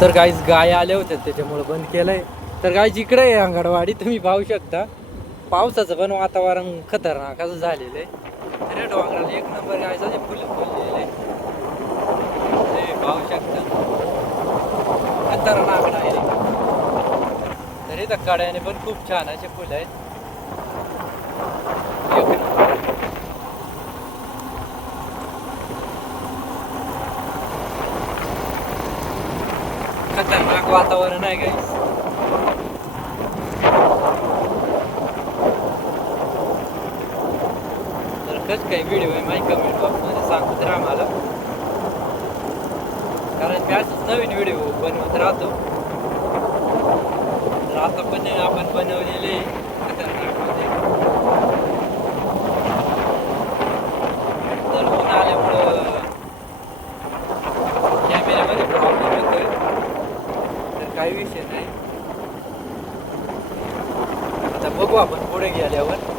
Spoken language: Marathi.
तर गाईज गाय आल्या होत्या त्याच्यामुळे बंद केलंय. तर गाईज इकडे आहे अंगणवाडी, तुम्ही पाहू शकता. पावसाचं पण वातावरण खतरनाक असं झालेलं आहे. अरे डोंगराला एक नंबर गायचा फुलं फुललेले पाहू शकता. खतरनाक डायरेक्ट. तर इथं कड्याने पण खूप छान असे फुलं आहेत. एक नंबर. खतरनाक वातावरण आहे गाईस. तर कसं काही व्हिडिओ आहे माझी कमेंट बॉक्समध्ये सांगत राहा मला, कारण मी असेच नवीन व्हिडिओ बनवत राहतो. तर आता पण आपण बनवलेले खतरनाकमध्ये. तर ऊन आल्यामुळं कॅमेऱ्यामध्ये प्रॉब्लेम येतोय, तर काही विषय नाही. आता बघू आपण पुढे गेल्यावर.